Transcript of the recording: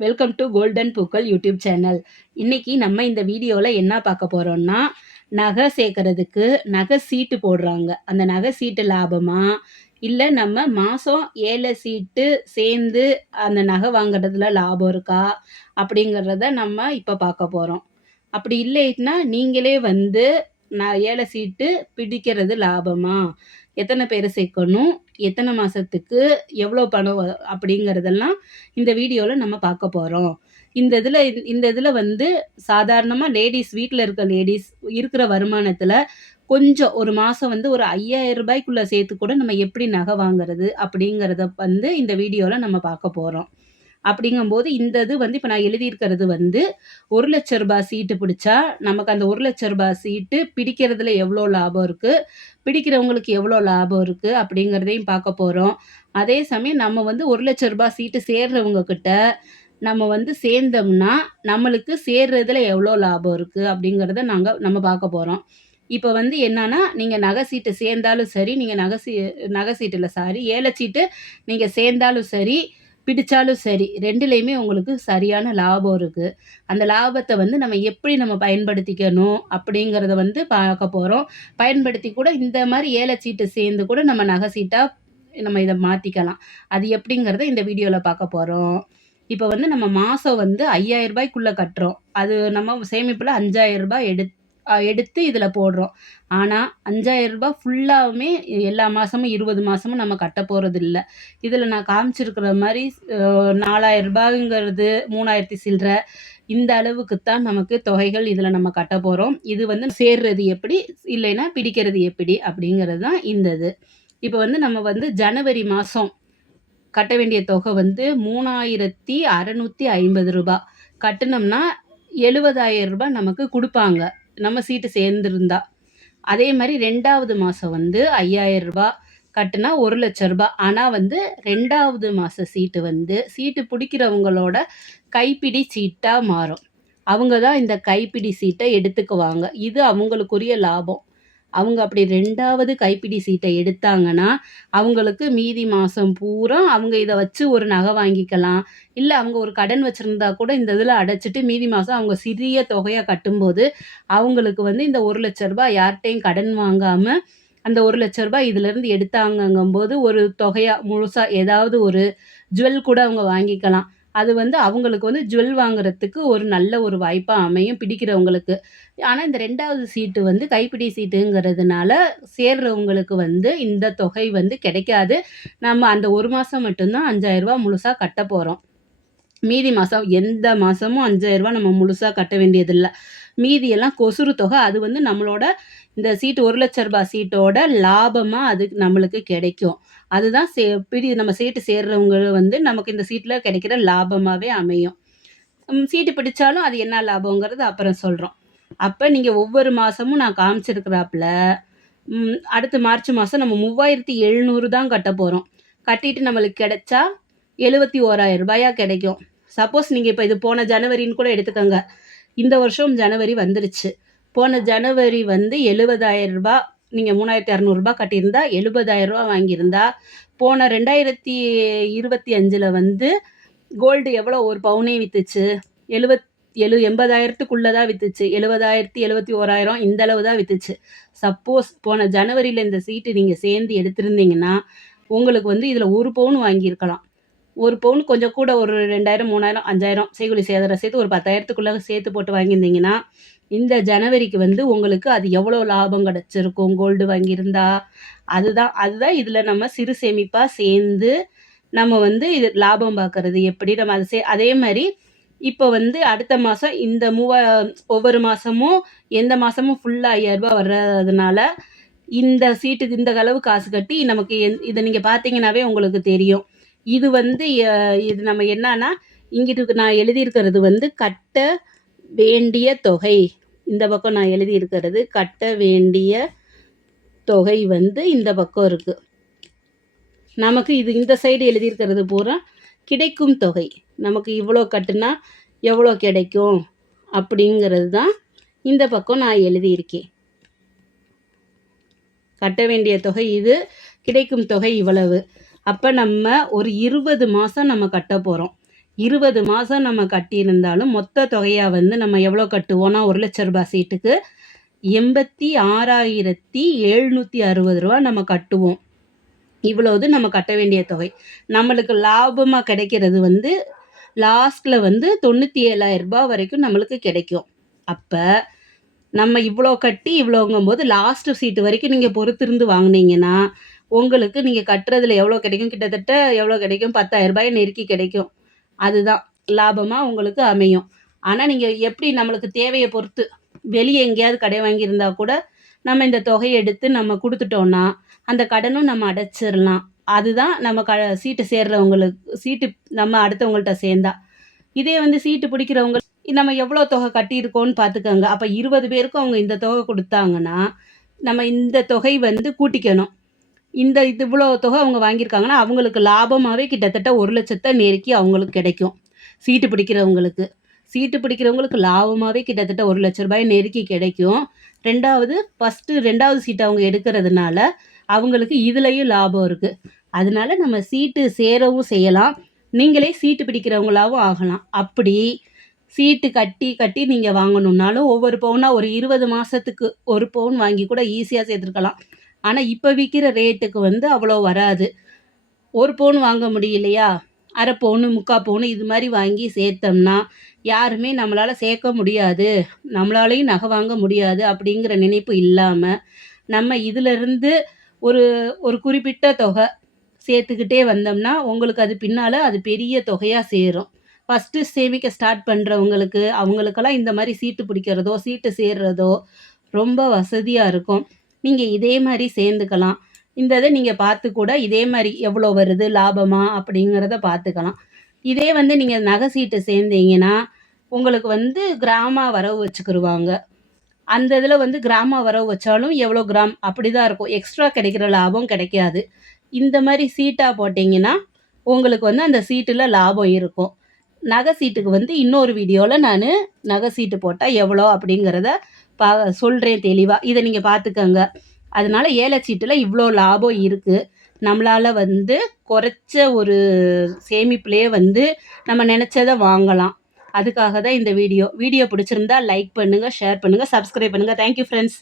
Welcome to golden பூக்கள் YouTube channel. இன்னைக்கு நம்ம இந்த வீடியோவில் என்ன பார்க்க போகிறோம்னா, நகை சேர்க்கறதுக்கு நகை சீட்டு போடுறாங்க. அந்த நகை சீட்டு லாபமா, இல்லை நம்ம மாதம் 7 சீட்டு சேர்ந்து அந்த நகை வாங்குறதுல லாபம் இருக்கா அப்படிங்கிறத நம்ம இப்போ பார்க்க போகிறோம். அப்படி இல்லைன்னா நீங்களே வந்து நான் 7 சீட்டு பிடிக்கிறது லாபமா, எத்தனை பேர் சேர்க்கணும், எத்தனை மாதத்துக்கு எவ்வளோ பணம் அப்படிங்கிறதெல்லாம் இந்த வீடியோவில் நம்ம பார்க்க போகிறோம். இந்த இதில் வந்து சாதாரணமாக லேடிஸ், வீட்டில் இருக்க லேடிஸ் இருக்கிற வருமானத்தில் கொஞ்சம் ஒரு மாதம் வந்து ஒரு 5000 ரூபாய்க்குள்ளே சேர்த்து கூட நம்ம எப்படி நகை வாங்குறது அப்படிங்கிறத வந்து இந்த வீடியோவில் நம்ம பார்க்க போகிறோம். அப்படிங்கும்போது இந்த இது வந்து இப்போ நான் எழுதியிருக்கிறது வந்து 1,00,000 ரூபாய் சீட்டு பிடிச்சா நமக்கு அந்த 1,00,000 ரூபாய் சீட்டு பிடிக்கிறதுல எவ்வளோ லாபம் இருக்குது, பிடிக்கிறவங்களுக்கு எவ்வளோ லாபம் இருக்குது அப்படிங்கிறதையும் பார்க்க போகிறோம். அதே சமயம் நம்ம வந்து 1,00,000 ரூபாய் சீட்டு சேர்றவங்க கிட்ட நம்ம வந்து சேர்ந்தோம்னா நம்மளுக்கு சேர்றதுல எவ்வளோ லாபம் இருக்குது அப்படிங்கிறத நம்ம பார்க்க போகிறோம். இப்போ வந்து என்னன்னா, நீங்கள் நகை சீட்டு சேர்ந்தாலும் சரி, நீங்கள் நகை சீட்டில் ஏல சீட்டு நீங்கள் சேர்ந்தாலும் சரி, பிடிச்சாலும் சரி, 2லேயுமே உங்களுக்கு சரியான லாபம் இருக்குது. அந்த லாபத்தை வந்து நம்ம எப்படி பயன்படுத்திக்கணும் அப்படிங்கிறத வந்து பார்க்க போகிறோம். பயன்படுத்தி கூட இந்த மாதிரி ஏல சீட்டு சேர்ந்து கூட நம்ம நகை சீட்டாக நம்ம இதை மாற்றிக்கலாம். அது எப்படிங்கிறத இந்த வீடியோவில் பார்க்க போகிறோம். இப்போ வந்து நம்ம மாதம் வந்து 5000 ரூபாய்க்குள்ளே கட்டுறோம். அது நம்ம சேமிப்பில் 5000 ரூபாய் எடுத்து இதில் போடுறோம். ஆனால் 5000 ரூபாய் ஃபுல்லாகவுமே எல்லா மாதமும் 20 மாதமும் நம்ம கட்ட போகிறது இல்லை. இதில் நான் காமிச்சிருக்கிற மாதிரி 4000 ரூபாய்ங்கிறது 3000 சில்லற, இந்த அளவுக்கு தான் நமக்கு தொகைகள் இதில் நம்ம கட்ட போகிறோம். இது வந்து சேர்றது எப்படி, இல்லைன்னா பிடிக்கிறது எப்படி அப்படிங்கிறது தான் இந்த இது. இப்போ வந்து நம்ம வந்து ஜனவரி மாதம் கட்ட வேண்டிய தொகை வந்து 3650 ரூபாய் கட்டினோம்னா 70,000 ரூபாய் நமக்கு கொடுப்பாங்க, நம்ம சீட்டு சேர்ந்துருந்தா. அதே மாதிரி 2வது மாதம் வந்து 5000 ரூபாய் கட்டினா 1,00,000 ரூபாய். ஆனால் வந்து 2வது மாத சீட்டு வந்து சீட்டு பிடிக்கிறவங்களோட கைப்பிடி சீட்டாக மாறும். அவங்க தான் இந்த கைப்பிடி சீட்டை எடுத்துக்குவாங்க. இது அவங்களுக்குரிய லாபம். அவங்க அப்படி 2வது கைப்பிடி சீட்டை எடுத்தாங்கன்னா அவங்களுக்கு மீதி மாதம் பூரா அவங்க இதை வச்சு ஒரு நகை வாங்கிக்கலாம். இல்லை அவங்க ஒரு கடன் வச்சுருந்தா கூட இந்த இதில் அடைச்சிட்டு மீதி மாதம் அவங்க சிறிய தொகையாக கட்டும்போது அவங்களுக்கு வந்து இந்த 1,00,000 ரூபாய் யார்கிட்டையும் கடன் வாங்காமல் அந்த 1,00,000 ரூபாய் இதிலேருந்து எடுத்தாங்கங்கும்போது ஒரு தொகையாக முழுசாக ஏதாவது ஒரு ஜுவல் கூட அவங்க வாங்கிக்கலாம். அது வந்து அவங்களுக்கு வந்து ஜுவல் வாங்குறதுக்கு ஒரு நல்ல ஒரு வாய்ப்பாக அமையும் பிடிக்கிறவங்களுக்கு. ஆனால் இந்த 2வது சீட்டு வந்து கைப்பிடி சீட்டுங்கிறதுனால சேர்றவங்களுக்கு வந்து இந்த தொகை வந்து கிடைக்காது. நம்ம அந்த ஒரு மாதம் மட்டும்தான் 5000 ரூபாய் முழுசாக கட்ட போகிறோம். மீதி மாதம் எந்த மாதமும் 5000 ரூபாய் நம்ம முழுசாக கட்ட வேண்டியதில்லை. மீதியெல்லாம் கொசுறு தொகை. அது வந்து நம்மளோட இந்த சீட்டு 1,00,000 ரூபாய் சீட்டோட லாபமாக அது நம்மளுக்கு கிடைக்கும். அதுதான் நம்ம சீட்டு சேர்றவங்க வந்து நமக்கு இந்த சீட்டில் கிடைக்கிற லாபமாகவே அமையும். சீட்டு பிடிச்சாலும் அது என்ன லாபங்கிறது அப்புறம் சொல்கிறோம். அப்போ நீங்கள் ஒவ்வொரு மாதமும் நான் காமிச்சிருக்கிறாப்புல அடுத்த மார்ச் மாதம் நம்ம 3700 தான் கட்ட போகிறோம். கட்டிட்டு நம்மளுக்கு கிடைச்சா 71,000 ரூபாயா கிடைக்கும். சப்போஸ் நீங்கள் இப்போ இது போன ஜனவரின்னு கூட எடுத்துக்கோங்க. இந்த வருஷம் ஜனவரி வந்துருச்சு. போன ஜனவரி வந்து 70,000 ரூபாய், நீங்கள் 3600 ரூபாய் கட்டியிருந்தா 70,000 ரூபாய் வாங்கியிருந்தா, போன 2025 வந்து கோல்டு எவ்வளோ ஒரு பவுனே விற்றுச்சு? 80,000க்குள்ளே தான் விற்றுச்சு. 70,000 71,000 இந்த அளவு தான் விற்றுச்சு. சப்போஸ் போன ஜனவரியில் இந்த சீட்டு நீங்கள் சேர்ந்து எடுத்திருந்தீங்கன்னா உங்களுக்கு வந்து இதில் 1 பவுன் வாங்கியிருக்கலாம். 1 பவுன் கொஞ்சம் கூட ஒரு 2000 3000 5000 செய்கூலி சேதாரம் சேர்த்து ஒரு 10,000க்குள்ளே சேர்த்து போட்டு வாங்கியிருந்தீங்கன்னா இந்த ஜனவரிக்கு வந்து உங்களுக்கு அது எவ்வளோ லாபம் கிடச்சிருக்கும் கோல்டு வாங்கியிருந்தா. அதுதான் இதில் நம்ம சிறு சேமிப்பாக சேர்ந்து நம்ம வந்து இது லாபம் பார்க்குறது எப்படி. நம்ம அதே மாதிரி இப்போ வந்து அடுத்த மாதம் இந்த ஒவ்வொரு மாதமும் எந்த மாதமும் ஃபுல்லாக 5000 ரூபாய் வர்றதுனால இந்த சீட்டுக்கு இந்த அளவு காசு கட்டி நமக்கு இதை நீங்கள் பார்த்தீங்கன்னாவே உங்களுக்கு தெரியும். இது வந்து இது நம்ம என்னன்னா, இங்கிட்டு நான் எழுதியிருக்கிறது வந்து கட்ட வேண்டிய தொகை. இந்த பக்கம் நான் எழுதியிருக்கிறது கட்ட வேண்டிய தொகை வந்து இந்த பக்கம் இருக்குது. நமக்கு இது இந்த சைடு எழுதியிருக்கிறது பூரா கிடைக்கும் தொகை. நமக்கு இவ்வளோ கட்டுனா எவ்வளோ கிடைக்கும் அப்படிங்கிறது தான் இந்த பக்கம் நான் எழுதியிருக்கேன். கட்ட வேண்டிய தொகை இது, கிடைக்கும் தொகை இவ்வளவு. அப்போ நம்ம ஒரு 20 மாதம் நம்ம கட்ட போகிறோம். 20 மாதம் நம்ம கட்டியிருந்தாலும் மொத்த தொகையாக வந்து நம்ம எவ்வளோ கட்டுவோம்னா ரூ. 1,00,000 சீட்டுக்கு ரூ. 86,760 நம்ம கட்டுவோம். இவ்வளோது நம்ம கட்ட வேண்டிய தொகை. நம்மளுக்கு லாபமாக கிடைக்கிறது வந்து லாஸ்ட்டில் வந்து ரூ. 97,000 வரைக்கும் நம்மளுக்கு கிடைக்கும். அப்போ நம்ம இவ்வளோ கட்டி இவ்வளோங்கும்போது லாஸ்ட்டு சீட்டு வரைக்கும் நீங்கள் பொறுத்திருந்து வாங்கினீங்கன்னா உங்களுக்கு நீங்கள் கட்டுறதுல எவ்வளோ கிடைக்கும், கிட்டத்தட்ட எவ்வளோ கிடைக்கும், ரூ. 10,000 நெருக்கி கிடைக்கும். அதுதான் லாபமாக உங்களுக்கு அமையும். ஆனால் நீங்கள் எப்படி நம்மளுக்கு தேவையை பொறுத்து வெளியே எங்கேயாவது கடை வாங்கியிருந்தா கூட நம்ம இந்த தொகையை எடுத்து நம்ம கொடுத்துட்டோன்னா அந்த கடனும் நம்ம அடைச்சிடலாம். அதுதான் நம்ம சீட்டு சேர்றவங்களுக்கு சீட்டு நம்ம அடுத்தவங்கள்ட்ட சேர்ந்தா. இதே வந்து சீட்டு பிடிக்கிறவங்க நம்ம எவ்வளோ தொகை கட்டியிருக்கோன்னு பார்த்துக்கோங்க. அப்போ 20 பேருக்கும் அவங்க இந்த தொகை கொடுத்தாங்கன்னா நம்ம இந்த தொகை வந்து கூட்டிக்கணும். இது இவ்வளோ தொகை அவங்க வாங்கியிருக்காங்கன்னா அவங்களுக்கு லாபமாகவே கிட்டத்தட்ட 1,00,000 நெருக்கி அவங்களுக்கு கிடைக்கும். சீட்டு பிடிக்கிறவங்களுக்கு லாபமாகவே கிட்டத்தட்ட ரூ. 1,00,000 நெருக்கி கிடைக்கும். ரெண்டாவது சீட்டு அவங்க எடுக்கிறதுனால அவங்களுக்கு இதுலேயும் லாபம் இருக்குது. அதனால நம்ம சீட்டு சேரவும் செய்யலாம், நீங்களே சீட்டு பிடிக்கிறவங்களாகவும் ஆகலாம். அப்படி சீட்டு கட்டி நீங்கள் வாங்கணுன்னாலும் ஒவ்வொரு பவுனாக ஒரு 20 மாதத்துக்கு ஒரு பவுன் வாங்கி கூட ஈஸியாக சேர்த்துருக்கலாம். ஆனால் இப்போ விற்கிற ரேட்டுக்கு வந்து அவ்வளோ வராது. ஒரு பவுன் வாங்க முடியலையா, அரை பவுனு, முக்கால் பவுனு இது மாதிரி வாங்கி சேர்த்தோம்னா யாருமே நம்மளால் சேர்க்க முடியாது, நம்மளாலையும் நகை வாங்க முடியாது அப்படிங்கிற நினைப்பு இல்லாமல் நம்ம இதிலிருந்து ஒரு ஒரு குறிப்பிட்ட தொகை சேர்த்துக்கிட்டே வந்தோம்னா உங்களுக்கு அது பின்னால் அது பெரிய தொகையாக சேரும். ஃபஸ்ட்டு சேமிக்க ஸ்டார்ட் பண்ணுறவங்களுக்கு அவங்களுக்கெல்லாம் இந்த மாதிரி சீட்டு பிடிக்கிறதோ சீட்டு சேர்றதோ ரொம்ப வசதியாக இருக்கும். நீங்கள் இதே மாதிரி சேர்ந்துக்கலாம். இந்த இதை நீங்கள் பார்த்து கூட இதே மாதிரி எவ்வளோ வருது லாபமா அப்படிங்கிறத பார்த்துக்கலாம். இதே வந்து நீங்கள் நகை சீட்டு சேர்ந்தீங்கன்னா உங்களுக்கு வந்து கிராமா வரவு வச்சுக்கிருவாங்க. அந்த இதில் வந்து கிராமா வரவு வச்சாலும் எவ்வளோ கிராம் அப்படி தான் இருக்கும், எக்ஸ்ட்ரா கிடைக்கிற லாபம் கிடைக்காது. இந்த மாதிரி சீட்டாக போட்டிங்கன்னா உங்களுக்கு வந்து அந்த சீட்டில் லாபம் இருக்கும். நகை சீட்டுக்கு வந்து இன்னொரு வீடியோவில் நான் நகை சீட்டு போட்டால் எவ்வளோ அப்படிங்கிறத சொல்கிறேன் தெளிவாக, இதை நீங்கள் பார்த்துக்கோங்க. அதனால ஏலச்சீட்டில் இவ்வளோ லாபம் இருக்குது. நம்மளால் வந்து குறைச்ச ஒரு சேமிப்புலேயே வந்து நம்ம நினச்சதை வாங்கலாம். அதுக்காக தான் இந்த வீடியோ பிடிச்சிருந்தா லைக் பண்ணுங்கள், ஷேர் பண்ணுங்கள், சப்ஸ்கிரைப் பண்ணுங்கள். Thank you friends.